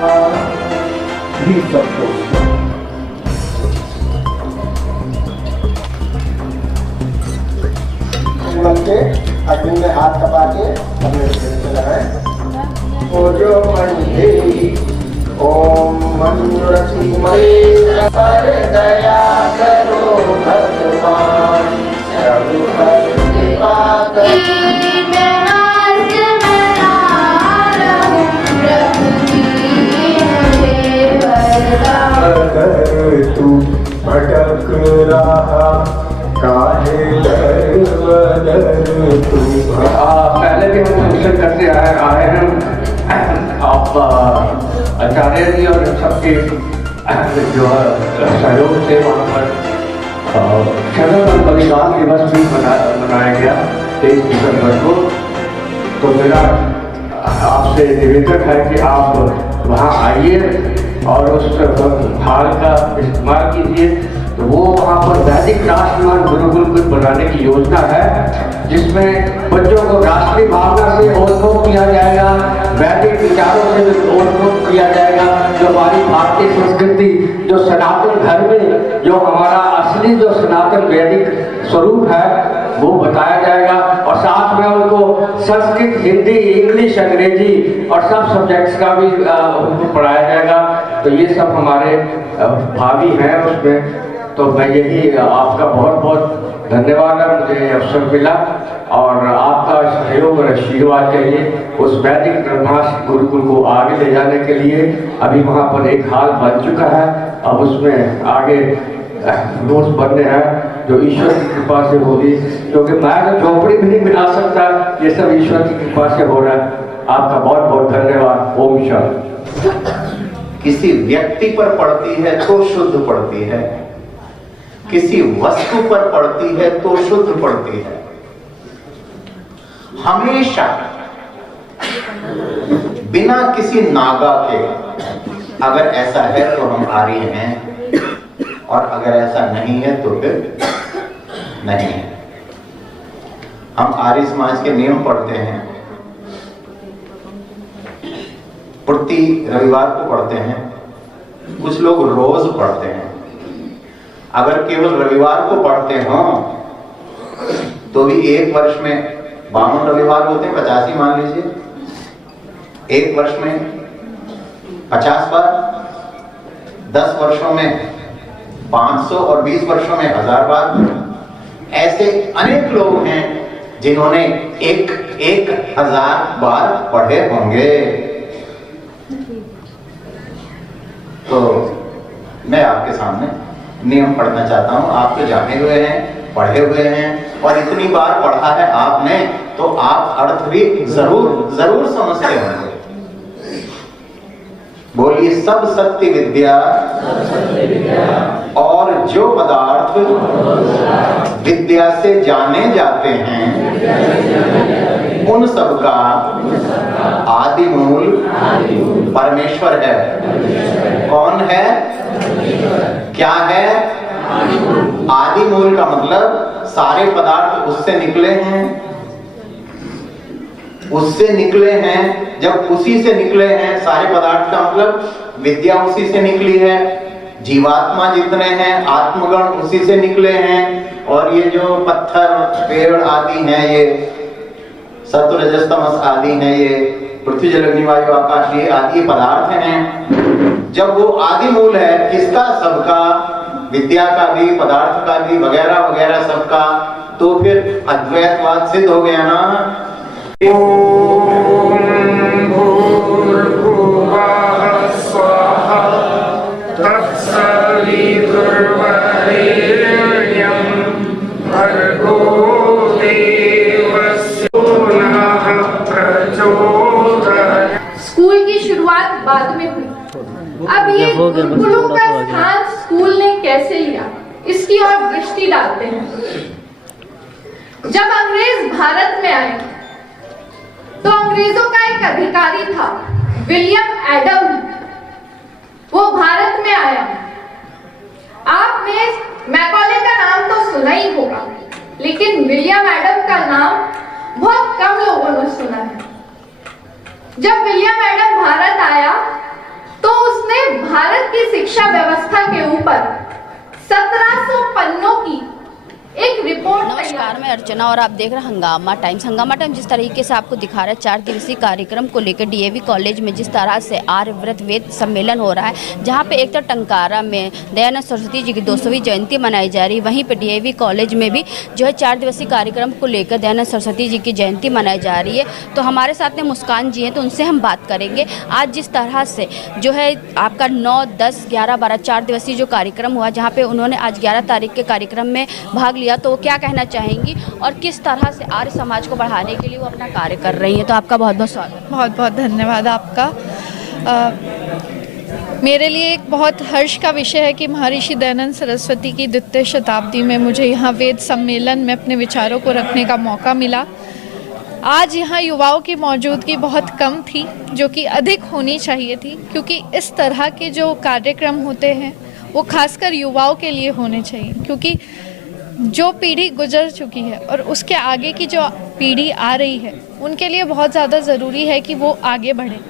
भी सबको के अग्नि में हाथ दबा के अपने सिर पे लगाए। ओजो मंडे ओम मंजुरसी मई पर दया करो भगवान रघुपति कृपा करो। अगर तू भटक रहा काहे दर तू। पहले भी हम फंक्शन करते आए हैं आप आचार्य जी और सबके जो सहयोग से वहाँ पर शरण बलिदान दिवस भी मनाया गया 23 दिसंबर को। तो मेरा आपसे निवेदन है कि आप वहाँ आइए और उस हाल का इस्तेमाल कीजिए। तो वो वहाँ पर वैदिक राष्ट्रमान गुरुकुल कुछ बनाने की योजना है, जिसमें बच्चों को राष्ट्रीय भावना से ओतप्रोत किया जाएगा, वैदिक विचारों से ओतप्रोत किया जाएगा, जो हमारी भारतीय संस्कृति, जो सनातन धर्म में जो हमारा असली जो सनातन वैदिक स्वरूप है वो बताया जाएगा। और साथ में उनको संस्कृत, हिंदी, इंग्लिश, अंग्रेजी और सब सब्जेक्ट्स का भी उनको पढ़ाया जाएगा। तो ये सब हमारे भावी हैं उसमें। तो मैं यही आपका बहुत बहुत धन्यवाद है, मुझे अवसर मिला और आपका सहयोग और आशीर्वाद चाहिए उस वैदिक ब्रह्माश गुरुकुल को आगे ले जाने के लिए। अभी वहाँ पर एक हाल बन चुका है, अब उसमें आगे नोट्स बनने हैं जो ईश्वर की कृपा से होगी, क्योंकि मैं तो झोपड़ी भी नहीं बना सकता, ये सब ईश्वर की कृपा से हो रहा है। आपका बहुत बहुत धन्यवाद। ओम शांति। किसी व्यक्ति पर पड़ती है तो शुद्ध पड़ती है, किसी वस्तु पर पड़ती है तो शुद्ध पड़ती है। हमेशा बिना किसी नागा के, अगर ऐसा है तो हम आर्य हैं और अगर ऐसा नहीं है तो फिर नहीं है। हम आर्य समाज के नियम पढ़ते हैं, प्रति रविवार को पढ़ते हैं, कुछ लोग रोज पढ़ते हैं। अगर केवल रविवार को पढ़ते हो तो भी एक वर्ष में 52 रविवार होते हैं, 85 मान लीजिए, एक वर्ष में 50 बार, 10 वर्षों में 500 और 20 वर्षों में 1000 बार। ऐसे अनेक लोग हैं जिन्होंने 1000 बार पढ़े होंगे। तो मैं आपके सामने नियम पढ़ना चाहता हूं। आप तो जाने हुए हैं, पढ़े हुए हैं और इतनी बार पढ़ा है आपने, तो आप अर्थ भी जरूर समझते होंगे। बोलिए, सब सत्य विद्या और जो पदार्थ विद्या से जाने जाते हैं उन सब का आदि मूल परमेश्वर है। कौन है? क्या है? आदि मूल का मतलब सारे पदार्थ उससे निकले हैं, उससे निकले हैं। जब उसी से निकले हैं सारे पदार्थ का मतलब विद्या उसी से निकली है। जीवात्मा जितने हैं आत्मगण उसी से निकले हैं। और ये जो पत्थर, पेड़ आदि हैं, ये सत्व रजस तमस आदि हैं, ये पृथ्वी जल अग्नि वायु आकाश, ये आदि पदार्थ हैं। जब वो आदि मूल है किसका? सबका, विद्या का भी, पदार्थ का भी, वगैरह वगैरह सबका, तो फिर अद्वैतवाद सिद्ध हो गया ना। स्कूल की शुरुआत बाद में हुई। अब ये गुरुकुलों का स्थान स्कूल ने कैसे लिया, इसकी ओर दृष्टि डालते हैं। जब अंग्रेज भारत में आए तो अंग्रेजों का एक अधिकारी था, विलियम एडम। वो भारत में आया। आपने मैकॉले का नाम तो सुना ही होगा, लेकिन विलियम एडम का नाम बहुत कम लोगों ने सुना है। जब विलियम एडम भारत आया भारत की शिक्षा व्यवस्था के ऊपर 1700 पन्नों की एक रिपोर्ट। नमस्कार, मैं अर्चना और आप देख रहे हैं हंगामा टाइम्स। हंगामा टाइम्स जिस तरीके से आपको दिखा रहा है 4 दिवसीय कार्यक्रम को लेकर डीएवी कॉलेज में जिस तरह से आर्यव्रत वेद सम्मेलन हो रहा है, जहां पे एक तो टंकारा में दयानंद सरस्वती जी की 200वीं जयंती मनाई जा रही है, वहीं पे डीएवी कॉलेज में भी जो है 4 दिवसीय कार्यक्रम को लेकर दयानंद सरस्वती जी की जयंती मनाई जा रही है। तो हमारे साथ में मुस्कान जी हैं, तो उनसे हम बात करेंगे आज जिस तरह से जो है आपका 9, 10, 11, 12 4 दिवसीय जो कार्यक्रम हुआ, जहाँ पे उन्होंने आज 11 तारीख के कार्यक्रम में भाग लिया, तो वो क्या कहना चाहेंगी और किस तरह से आर्य समाज को बढ़ाने के लिए वो अपना कार्य कर रही हैं। तो आपका बहुत बहुत स्वागत। बहुत बहुत धन्यवाद आपका। मेरे लिए एक बहुत हर्ष का विषय है कि महर्षि दयानंद सरस्वती की द्वितीय शताब्दी में मुझे यहाँ वेद सम्मेलन में अपने विचारों को रखने का मौका मिला। आज यहाँ युवाओं की मौजूदगी बहुत कम थी, जो कि अधिक होनी चाहिए थी, क्योंकि इस तरह के जो कार्यक्रम होते हैं वो खासकर युवाओं के लिए होने चाहिए, क्योंकि जो पीढ़ी गुजर चुकी है और उसके आगे की जो पीढ़ी आ रही है उनके लिए बहुत ज़्यादा ज़रूरी है कि वो आगे बढ़े।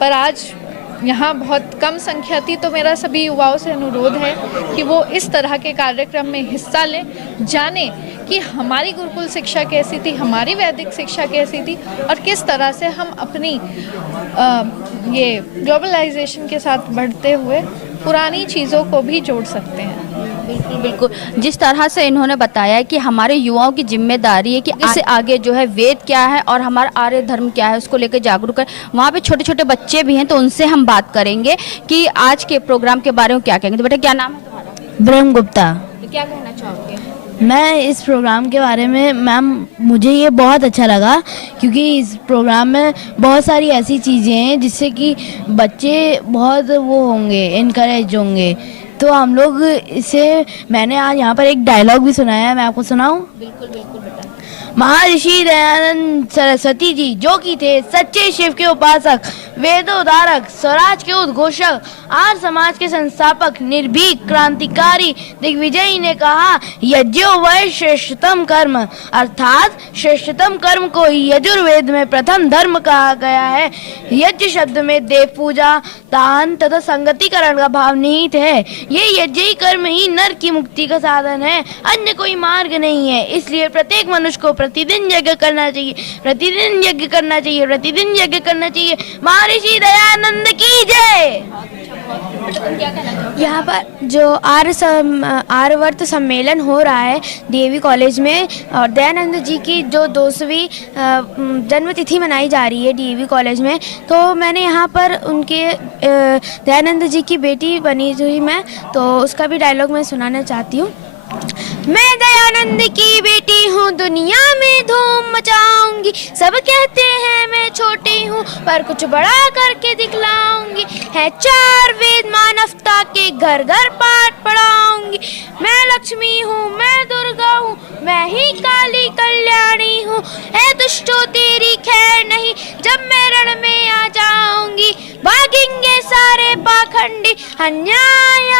पर आज यहाँ बहुत कम संख्या थी, तो मेरा सभी युवाओं से अनुरोध है कि वो इस तरह के कार्यक्रम में हिस्सा लें, जाने कि हमारी गुरुकुल शिक्षा कैसी थी, हमारी वैदिक शिक्षा कैसी थी और किस तरह से हम अपनी ये ग्लोबलाइजेशन के साथ बढ़ते हुए पुरानी चीज़ों को भी जोड़ सकते हैं। बिल्कुल बिल्कुल, जिस तरह से इन्होंने बताया है कि हमारे युवाओं की जिम्मेदारी है कि इससे आगे जो है वेद क्या है और हमारा आर्य धर्म क्या है उसको लेकर जागरूक है। वहाँ पे छोटे छोटे बच्चे भी हैं, तो उनसे हम बात करेंगे कि आज के प्रोग्राम के बारे में क्या कहेंगे। तो बेटा क्या नाम है तुम्हारा? ब्रह्म गुप्ता। तो क्या कहना चाहोगे? मैं इस प्रोग्राम के बारे में मैम मुझे ये बहुत अच्छा लगा, क्योंकि इस प्रोग्राम में बहुत सारी ऐसी चीज़ें हैं जिससे कि बच्चे बहुत वो होंगे, इनकरेज होंगे। तो हम लोग इसे, मैंने आज यहाँ पर एक डायलॉग भी सुनाया है, मैं आपको सुनाऊं? बिल्कुल बिल्कुल बेटा। महर्षि दयानंद सरस्वती जी जो कि थे सच्चे शिव के उपासक, वेदोद्धारक, स्वराज के उद्घोषक, आर्य समाज के संस्थापक, निर्भीक क्रांतिकारी दिग्विजयी ने कहा, यज्ञो वै श्रेष्ठतम कर्म, अर्थात श्रेष्ठतम कर्म को यजुर्वेद में प्रथम धर्म कहा गया है। यज्ञ शब्द में देव पूजा, दान तथा संगतिकरण का भाव निहित है। ये यज्ञी कर्म ही नर की मुक्ति का साधन है, अन्य कोई मार्ग नहीं है। इसलिए प्रत्येक मनुष्य को प्रतिदिन यज्ञ करना चाहिए, प्रतिदिन यज्ञ करना चाहिए, प्रतिदिन यज्ञ करना चाहिए। महर्षि दयानंद की जय। यहाँ पर जो आर्यवर्त सम्मेलन हो रहा है डीएवी कॉलेज में, और दयानंद जी की जो 200वीं जन्मतिथि मनाई जा रही है डीएवी कॉलेज में, तो मैंने यहाँ पर उनके दयानंद जी की बेटी बनी हुई मैं, तो उसका भी डायलॉग मैं सुनाना चाहती हूँ। मैं दयानंद की बेटी हूँ, दुनिया में धूम मचाऊंगी। सब कहते हैं मैं छोटी हूँ, पर कुछ बड़ा करके दिखलाऊंगी। है 4 वेद मानवता के, घर घर पाठ पढ़ाऊंगी। मैं लक्ष्मी हूँ, मैं दुर्गा हूँ, मैं ही काली कल्याणी हूँ। है दुष्टों तेरी खैर नहीं, जब मैं रण में आ जाऊंगी। भागेंगे सारे पाखंडी, अन्याय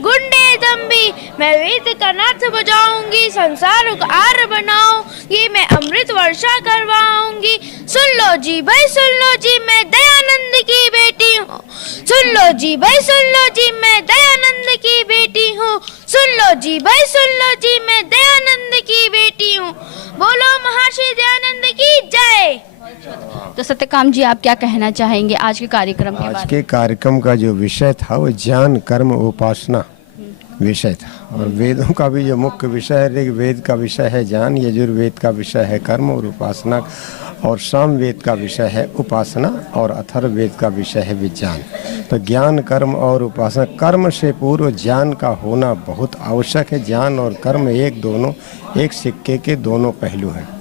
गुंडे दम्भी। मैं वेद का नाथ बजाऊंगी, संसार को आर्य बनाऊंगी। मैं अमृत वर्षा करवाऊंगी। सुन लो जी भाई सुन लो जी, मैं दयानंद की बेटी हूँ। सुन लो जी भाई सुन लो जी, मैं दयानंद की बेटी हूँ। सुन लो जी भाई सुन लो जी, मैं दयानंद की बेटी हूँ। बोलो महर्षि दयानंद की जय। तो सत्यकाम जी, आप क्या कहना चाहेंगे आज के कार्यक्रम के बारे में? आज के कार्यक्रम का जो विषय था वो ज्ञान कर्म उपासना विषय था, और वेदों का भी जो मुख्य विषय है, ऋग्वेद का विषय है ज्ञान, यजुर्वेद का विषय है कर्म और उपासना, और सामवेद का विषय है उपासना, और अथर्ववेद का विषय है विज्ञान। तो ज्ञान कर्म और उपासना, कर्म से पूर्व ज्ञान का होना बहुत आवश्यक है। ज्ञान और कर्म दोनों एक सिक्के के दोनों पहलू हैं।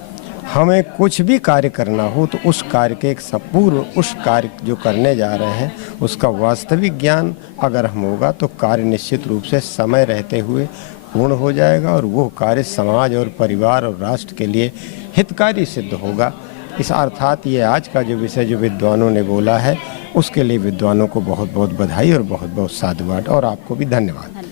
हमें कुछ भी कार्य करना हो तो उस कार्य के एक पूर्व उस कार्य जो करने जा रहे हैं उसका वास्तविक ज्ञान अगर हम होगा तो कार्य निश्चित रूप से समय रहते हुए पूर्ण हो जाएगा, और वो कार्य समाज और परिवार और राष्ट्र के लिए हितकारी सिद्ध होगा। इस अर्थात ये आज का जो विषय जो विद्वानों ने बोला है उसके लिए विद्वानों को बहुत बहुत बधाई और बहुत बहुत साधुवाद, और आपको भी धन्यवाद।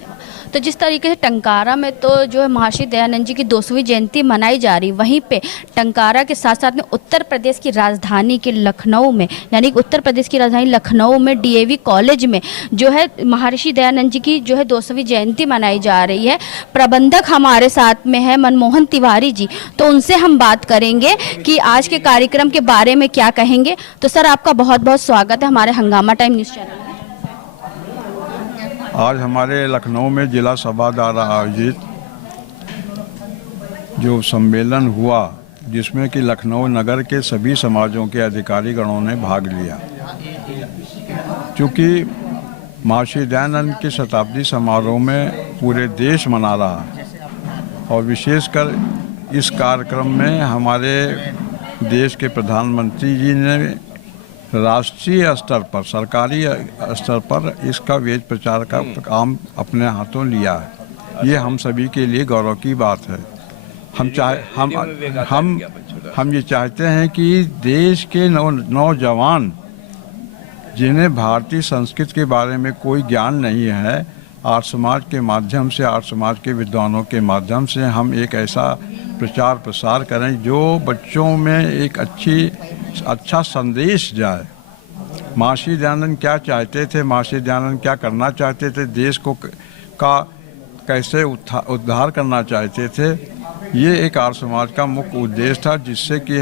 तो जिस तरीके से टंकारा में तो जो है महर्षि दयानंद जी की 200वीं जयंती मनाई जा रही, वहीं पे टंकारा के साथ साथ में उत्तर प्रदेश की राजधानी के लखनऊ में, यानी उत्तर प्रदेश की राजधानी लखनऊ में डीएवी कॉलेज में जो है महर्षि दयानंद जी की जो है 200वीं जयंती मनाई जा रही है। प्रबंधक हमारे साथ में है मनमोहन तिवारी जी, तो उनसे हम बात करेंगे कि आज के कार्यक्रम के बारे में क्या कहेंगे। तो सर, आपका बहुत बहुत स्वागत है हमारे हंगामा टाइम न्यूज़ चैनल में। आज हमारे लखनऊ में जिला सभा द्वारा आयोजित जो सम्मेलन हुआ, जिसमें कि लखनऊ नगर के सभी समाजों के अधिकारीगणों ने भाग लिया। क्योंकि महर्षि दयानंद के शताब्दी समारोह में पूरे देश मना रहा और विशेषकर इस कार्यक्रम में हमारे देश के प्रधानमंत्री जी ने राष्ट्रीय स्तर पर, सरकारी स्तर पर इसका वेद प्रचार का काम अपने हाथों लिया है। ये हम सभी के लिए गौरव की बात है। हम ये चाहते हैं कि देश के नौजवान जिन्हें भारतीय संस्कृति के बारे में कोई ज्ञान नहीं है, आर्य समाज के माध्यम से, आर्य समाज के विद्वानों के माध्यम से हम एक ऐसा प्रचार प्रसार करें जो बच्चों में एक अच्छा संदेश जाए। महर्षि दयानंद क्या चाहते थे, महर्षि दयानंद क्या करना चाहते थे, देश को का कैसे उद्धार करना चाहते थे, ये एक आर्य समाज का मुख्य उद्देश्य था, जिससे कि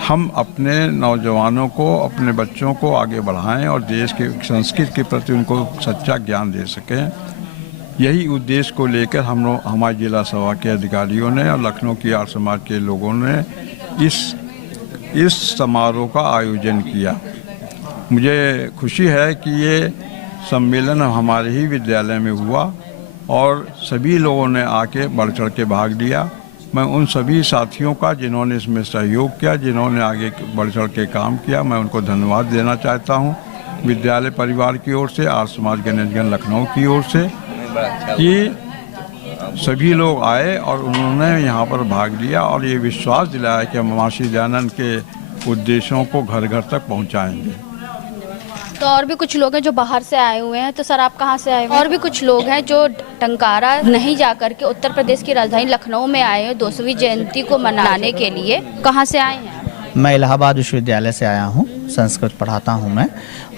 हम अपने नौजवानों को, अपने बच्चों को आगे बढ़ाएं और देश के संस्कृति के प्रति उनको सच्चा ज्ञान दे सकें। यही उद्देश्य को लेकर हम लोग, हमारे जिला सभा के अधिकारियों ने और लखनऊ की आर्य समाज के लोगों ने इस समारोह का आयोजन किया। मुझे खुशी है कि ये सम्मेलन हमारे ही विद्यालय में हुआ और सभी लोगों ने आके बढ़ चढ़ के भाग लिया। मैं उन सभी साथियों का जिन्होंने इसमें सहयोग किया, जिन्होंने आगे बढ़ चढ़ के काम किया, मैं उनको धन्यवाद देना चाहता हूँ। विद्यालय परिवार की ओर से, आर्य समाज गणेशगंज लखनऊ की ओर से, कि सभी लोग आए और उन्होंने यहाँ पर भाग लिया और ये विश्वास दिलाया कि हम महर्षि दयानंद के उद्देश्यों को घर घर तक पहुँचाएंगे। तो और भी कुछ लोग हैं जो बाहर से आए हुए हैं, तो सर आप कहाँ से आए हुए हैं? और भी कुछ लोग हैं जो टंकारा नहीं जा करके उत्तर प्रदेश की राजधानी लखनऊ में आए हैं 200वीं जयंती को मनाने के लिए। कहाँ से आए हैं? मैं इलाहाबाद विश्वविद्यालय से आया हूँ, संस्कृत पढ़ाता हूँ मैं,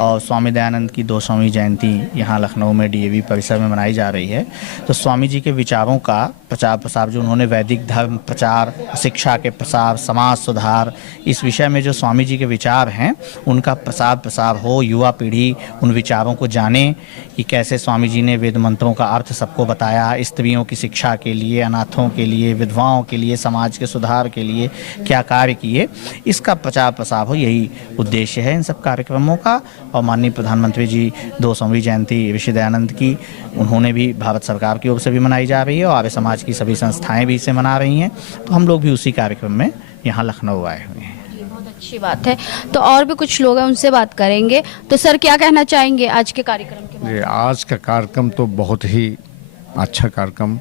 और स्वामी दयानंद की 200वीं जयंती यहाँ लखनऊ में डीएवी परिसर में मनाई जा रही है। तो स्वामी जी के विचारों का प्रचार प्रसार, जो उन्होंने वैदिक धर्म प्रचार, शिक्षा के प्रसार, समाज सुधार, इस विषय में जो स्वामी जी के विचार हैं उनका प्रसार प्रसार हो, युवा पीढ़ी उन विचारों को जाने कि कैसे स्वामी जी ने वेद मंत्रों का अर्थ सबको बताया, स्त्रियों की शिक्षा के लिए, अनाथों के लिए, विधवाओं के लिए, समाज के सुधार के लिए क्या कार्य किए, इसका प्रचार प्रसार हो, यही उद्देश्य है इन सब कार्यक्रमों का। और माननीय प्रधानमंत्री जी 200वीं जयंती महर्षि दयानंद की उन्होंने भी भारत सरकार की ओर से भी मनाई जा रही है और आर्य समाज की सभी संस्थाएं भी इसे मना रही हैं। तो हम लोग भी उसी कार्यक्रम में यहाँ लखनऊ आए हुए हैं। बहुत अच्छी बात है। तो और भी कुछ लोग हैं, उनसे बात करेंगे। तो सर क्या कहना चाहेंगे आज के कार्यक्रम के बारे में? आज का कार्यक्रम तो बहुत ही अच्छा कार्यक्रम,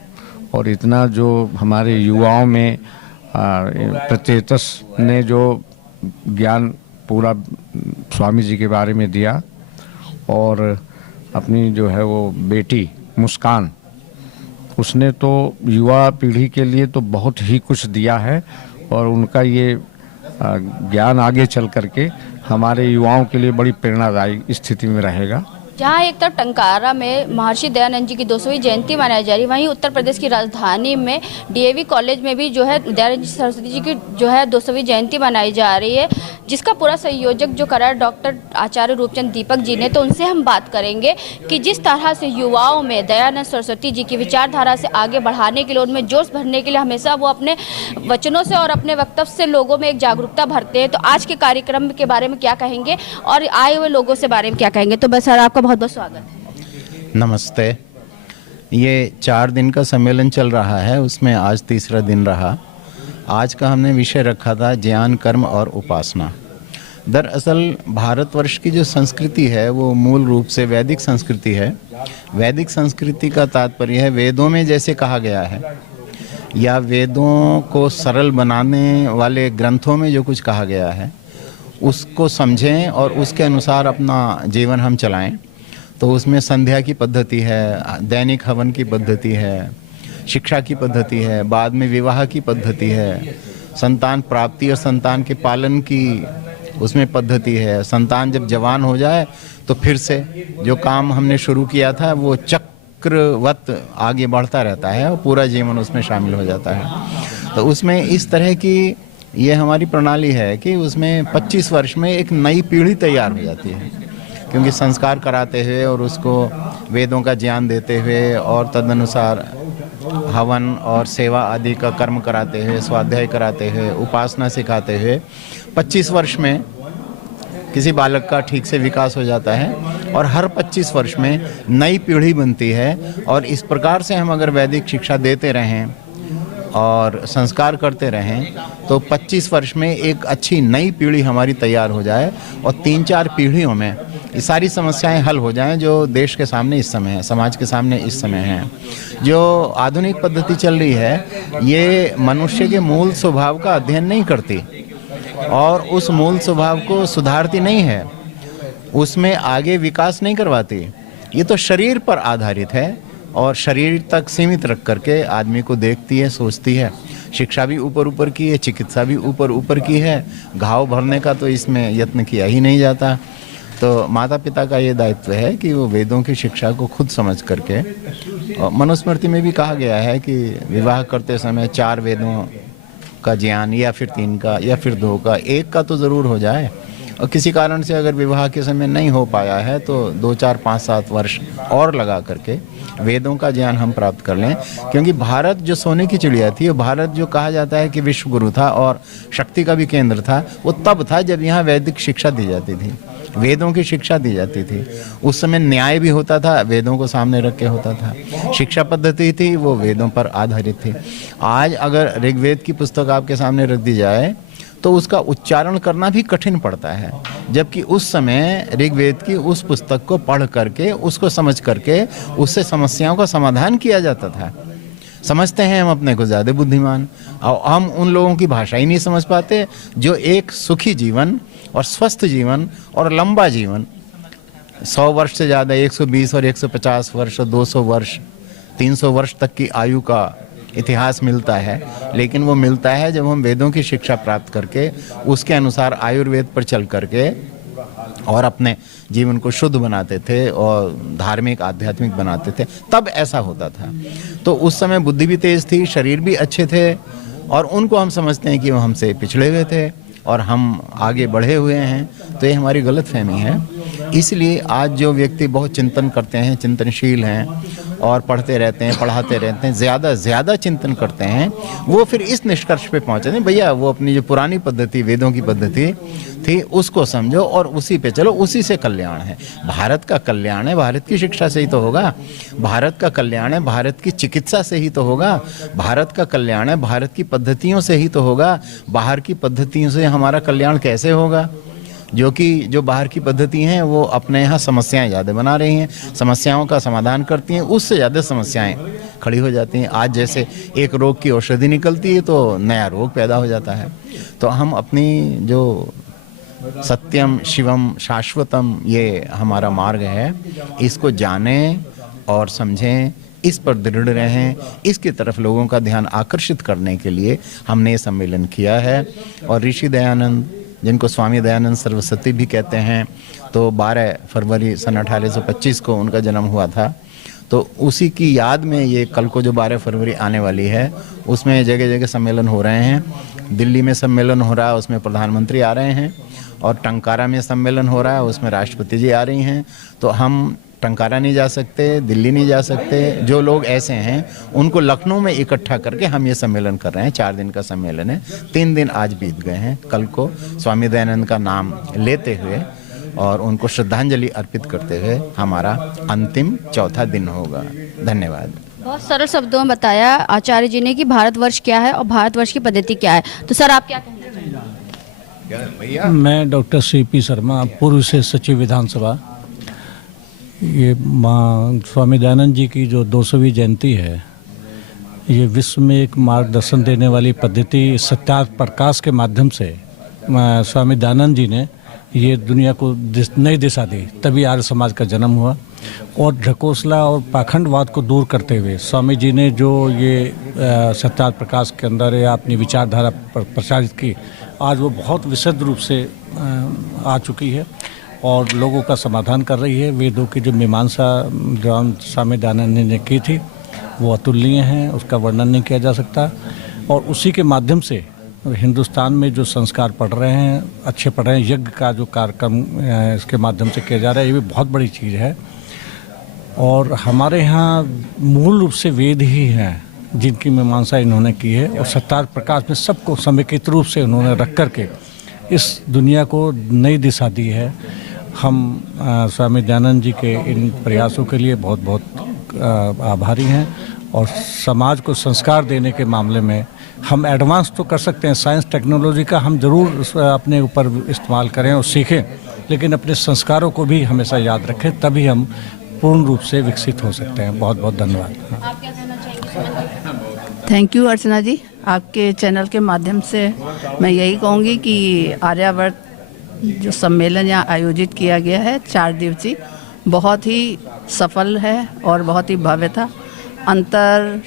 और इतना जो हमारे युवाओं में प्रत्येतस ने जो ज्ञान पूरा स्वामी जी के बारे में दिया, और अपनी जो है वो बेटी मुस्कान, उसने तो युवा पीढ़ी के लिए तो बहुत ही कुछ दिया है, और उनका ये ज्ञान आगे चल करके हमारे युवाओं के लिए बड़ी प्रेरणादायी स्थिति में रहेगा। जहाँ एक तरफ टंकारा में महर्षि दयानंद जी की 200वीं जयंती मनाई जा रही है, वहीं उत्तर प्रदेश की राजधानी में डीएवी कॉलेज में भी जो है दयानंद सरस्वती जी की जो है 200वीं जयंती मनाई जा रही है, जिसका पूरा संयोजक जो करा है डॉक्टर आचार्य रूपचंद दीपक जी ने। तो उनसे हम बात करेंगे कि जिस तरह से युवाओं में दयानंद सरस्वती जी की विचारधारा से आगे बढ़ाने के लिए, उनमें जोश भरने के लिए हमेशा वो अपने वचनों से और अपने वक्तव्य से लोगों में एक जागरूकता भरते हैं। तो आज के कार्यक्रम के बारे में क्या कहेंगे और आए हुए लोगों से बारे में क्या कहेंगे? तो बस सर आपका बहुत बहुत स्वागत है। नमस्ते। ये 4 दिन का सम्मेलन चल रहा है, उसमें आज तीसरा दिन रहा। आज का हमने विषय रखा था ज्ञान, कर्म और उपासना। दरअसल भारतवर्ष की जो संस्कृति है वो मूल रूप से वैदिक संस्कृति है। वैदिक संस्कृति का तात्पर्य है वेदों में जैसे कहा गया है या वेदों को सरल बनाने वाले ग्रंथों में जो कुछ कहा गया है उसको समझें और उसके अनुसार अपना जीवन हम चलाएं। तो उसमें संध्या की पद्धति है, दैनिक हवन की पद्धति है, शिक्षा की पद्धति है, बाद में विवाह की पद्धति है, संतान प्राप्ति और संतान के पालन की उसमें पद्धति है। संतान जब जवान हो जाए तो फिर से जो काम हमने शुरू किया था वो चक्रवत आगे बढ़ता रहता है और पूरा जीवन उसमें शामिल हो जाता है। तो उसमें इस तरह की ये हमारी प्रणाली है कि उसमें 25 वर्ष में एक नई पीढ़ी तैयार हो जाती है, क्योंकि संस्कार कराते हुए और उसको वेदों का ज्ञान देते हुए और तदनुसार हवन और सेवा आदि का कर्म कराते हुए, स्वाध्याय कराते हुए, उपासना सिखाते हुए 25 वर्ष में किसी बालक का ठीक से विकास हो जाता है और हर 25 वर्ष में नई पीढ़ी बनती है। और इस प्रकार से हम अगर वैदिक शिक्षा देते रहें और संस्कार करते रहें तो 25 वर्ष में एक अच्छी नई पीढ़ी हमारी तैयार हो जाए और 3-4 पीढ़ियों में ये सारी समस्याएं हल हो जाएं जो देश के सामने इस समय है, समाज के सामने इस समय हैं। जो आधुनिक पद्धति चल रही है ये मनुष्य के मूल स्वभाव का अध्ययन नहीं करती और उस मूल स्वभाव को सुधारती नहीं है, उसमें आगे विकास नहीं करवाती। ये तो शरीर पर आधारित है और शरीर तक सीमित रख करके आदमी को देखती है, सोचती है। शिक्षा भी ऊपर ऊपर की है, चिकित्सा भी ऊपर ऊपर की है, घाव भरने का तो इसमें यत्न किया ही नहीं जाता। तो माता पिता का ये दायित्व है कि वो वेदों की शिक्षा को खुद समझ करके, मनुस्मृति में भी कहा गया है कि विवाह करते समय 4 वेदों का ज्ञान या फिर 3 का या फिर 2 का, 1 का तो ज़रूर हो जाए। और किसी कारण से अगर विवाह के समय नहीं हो पाया है तो 2, 4, 5, 7 वर्ष और लगा करके वेदों का ज्ञान हम प्राप्त कर लें। क्योंकि भारत जो सोने की चिड़िया थी, भारत जो कहा जाता है कि विश्व गुरु था और शक्ति का भी केंद्र था, वो तब था जब यहाँ वैदिक शिक्षा दी जाती थी, वेदों की शिक्षा दी जाती थी। उस समय न्याय भी होता था, वेदों को सामने रख के होता था। शिक्षा पद्धति थी वो वेदों पर आधारित थी। आज अगर ऋग्वेद की पुस्तक आपके सामने रख दी जाए तो उसका उच्चारण करना भी कठिन पड़ता है, जबकि उस समय ऋग्वेद की उस पुस्तक को पढ़ करके, उसको समझ करके उससे समस्याओं का समाधान किया जाता था। समझते हैं हम अपने को ज़्यादा बुद्धिमान और हम उन लोगों की भाषा ही नहीं समझ पाते जो एक सुखी जीवन और स्वस्थ जीवन और लंबा जीवन 100 वर्ष से ज़्यादा, 120 और 150 वर्ष और 200 वर्ष, 300 वर्ष तक की आयु का इतिहास मिलता है। लेकिन वो मिलता है जब हम वेदों की शिक्षा प्राप्त करके उसके अनुसार आयुर्वेद पर चल करके और अपने जीवन को शुद्ध बनाते थे और धार्मिक आध्यात्मिक बनाते थे, तब ऐसा होता था। तो उस समय बुद्धि भी तेज थी, शरीर भी अच्छे थे और उनको हम समझते हैं कि वो हमसे पिछड़े हुए थे और हम आगे बढ़े हुए हैं। तो ये हमारी गलतफहमी है। इसलिए आज जो व्यक्ति बहुत चिंतन करते हैं, चिंतनशील हैं और पढ़ते रहते हैं, पढ़ाते रहते हैं, ज़्यादा चिंतन करते हैं, वो फिर इस निष्कर्ष पे पहुँचते हैं भैया वो अपनी जो पुरानी पद्धति, वेदों की पद्धति थी उसको समझो और उसी पे चलो, उसी से कल्याण है। भारत का कल्याण है भारत की शिक्षा से ही तो होगा, भारत का कल्याण है भारत की चिकित्सा से ही तो होगा, भारत का कल्याण है भारत की पद्धतियों से ही तो होगा। बाहर की पद्धतियों से हमारा कल्याण कैसे होगा? जो बाहर की पद्धति हैं वो अपने यहाँ समस्याएं ज़्यादा बना रही हैं, समस्याओं का समाधान करती हैं, उससे ज़्यादा समस्याएं खड़ी हो जाती हैं। आज जैसे एक रोग की औषधि निकलती है तो नया रोग पैदा हो जाता है। तो हम अपनी जो सत्यम शिवम शाश्वतम ये हमारा मार्ग है, इसको जानें और समझें, इस पर दृढ़ रहें। इसकी तरफ लोगों का ध्यान आकर्षित करने के लिए हमने ये सम्मेलन किया है। और ऋषि दयानंद, जिनको स्वामी दयानंद सरस्वती भी कहते हैं, तो 12 फरवरी सन 1825 को उनका जन्म हुआ था। तो उसी की याद में ये कल को जो 12 फरवरी आने वाली है उसमें जगह जगह सम्मेलन हो रहे हैं। दिल्ली में सम्मेलन हो रहा है, उसमें प्रधानमंत्री आ रहे हैं, और टंकारा में सम्मेलन हो रहा है, उसमें राष्ट्रपति जी आ रही हैं। तो हम टंकारा नहीं जा सकते, दिल्ली नहीं जा सकते। जो लोग ऐसे हैं उनको लखनऊ में इकट्ठा करके हम ये सम्मेलन कर रहे हैं। 4 दिन का सम्मेलन है, 3 दिन आज बीत गए हैं। कल को स्वामी दयानंद का नाम लेते हुए और उनको श्रद्धांजलि अर्पित करते हुए हमारा अंतिम 4था दिन होगा। धन्यवाद। बहुत सरल शब्दों में बताया आचार्य जी ने कि भारतवर्ष क्या है और भारतवर्ष की पद्धति क्या है। तो सर आप क्या कहना चाहेंगे? मैं डॉक्टर CP शर्मा, पूर्व से सचिव विधानसभा। ये स्वामी दयानंद जी की जो 200वीं जयंती है, ये विश्व में एक मार्गदर्शन देने वाली पद्धति सत्यार्थ प्रकाश के माध्यम से स्वामी दयानंद जी ने ये दुनिया को नई दिशा दी, तभी आर्य समाज का जन्म हुआ। और ढकोसला और पाखंडवाद को दूर करते हुए स्वामी जी ने जो ये सत्यार्थ प्रकाश के अंदर या अपनी विचारधारा प्रचारित की, आज वो बहुत विशुद्ध रूप से आ चुकी है और लोगों का समाधान कर रही है। वेदों की जो मीमांसा जो स्वामी दयानंद ने की थी वो अतुलनीय है, उसका वर्णन नहीं किया जा सकता। और उसी के माध्यम से हिंदुस्तान में जो संस्कार पढ़ रहे हैं, अच्छे पढ़ रहे हैं, यज्ञ का जो कार्यक्रम इसके माध्यम से किया जा रहा है, ये भी बहुत बड़ी चीज़ है। और हमारे यहाँ मूल रूप से वेद ही हैं जिनकी मीमांसा इन्होंने की है, और सत्यार्थ प्रकाश में सबको समेकित रूप से उन्होंने रख करके इस दुनिया को नई दिशा दी है। हम स्वामी दयानंद जी के इन प्रयासों के लिए बहुत बहुत आभारी हैं। और समाज को संस्कार देने के मामले में हम एडवांस तो कर सकते हैं, साइंस टेक्नोलॉजी का हम ज़रूर अपने ऊपर इस्तेमाल करें और सीखें, लेकिन अपने संस्कारों को भी हमेशा याद रखें, तभी हम पूर्ण रूप से विकसित हो सकते हैं। बहुत बहुत धन्यवाद। आप क्या कहना चाहेंगे? थैंक यू अर्चना जी। आपके चैनल के माध्यम से मैं यही कहूँगी कि आर्यावर्त जो सम्मेलन यहाँ आयोजित किया गया है 4 दिवसीय, बहुत ही सफल है और बहुत ही भव्य था। अंतर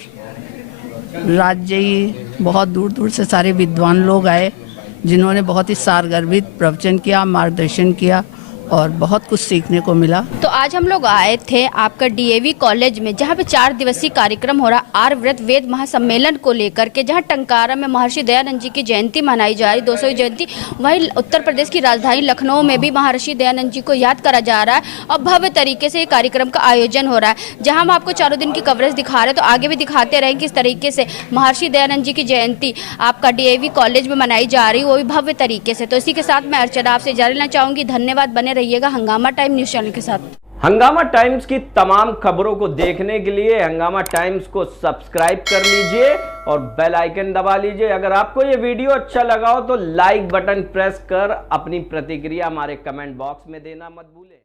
राज्यीय बहुत दूर दूर से सारे विद्वान लोग आए जिन्होंने बहुत ही सारगर्भित प्रवचन किया, मार्गदर्शन किया और बहुत कुछ सीखने को मिला। तो आज हम लोग आए थे आपका डीएवी कॉलेज में, जहाँ पे 4 दिवसीय कार्यक्रम हो रहा आर्यव्रत वेद महासम्मेलन को लेकर के, जहाँ टंकारा में महर्षि दयानंद जी की जयंती मनाई जा रही, 200वीं जयंती। वहीं उत्तर प्रदेश की राजधानी लखनऊ में भी महर्षि दयानंद जी को याद करा जा रहा है और भव्य तरीके से ये कार्यक्रम का आयोजन हो रहा है, जहाँ हम आपको 4 दिन की कवरेज दिखा रहे हैं। तो आगे भी दिखाते रहेंगे किस तरीके से महर्षि दयानंद जी की जयंती आपका डीएवी कॉलेज में मनाई जा रही, वो भी भव्य तरीके से। तो इसी के साथ मैं अर्चना आपसे इजाज़त लेना चाहूँगी। धन्यवाद, बने रहिएगा हंगामा टाइम न्यूज़ चैनल के साथ। हंगामा टाइम्स की तमाम खबरों को देखने के लिए हंगामा टाइम्स को सब्सक्राइब कर लीजिए और बेल आइकन दबा लीजिए। अगर आपको ये वीडियो अच्छा लगा हो तो लाइक बटन प्रेस कर अपनी प्रतिक्रिया हमारे कमेंट बॉक्स में देना मत भूलें।